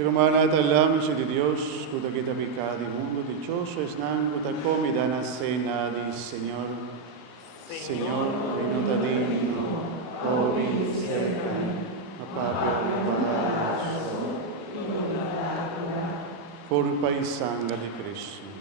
Hermanat Allah, de Dios, puta que te pica de mundo, dichoso es nan, puta comida na cena di Señor. Señor, venuta digno, ovi cerca, a papio guardato, colpa y sangre di Cristo.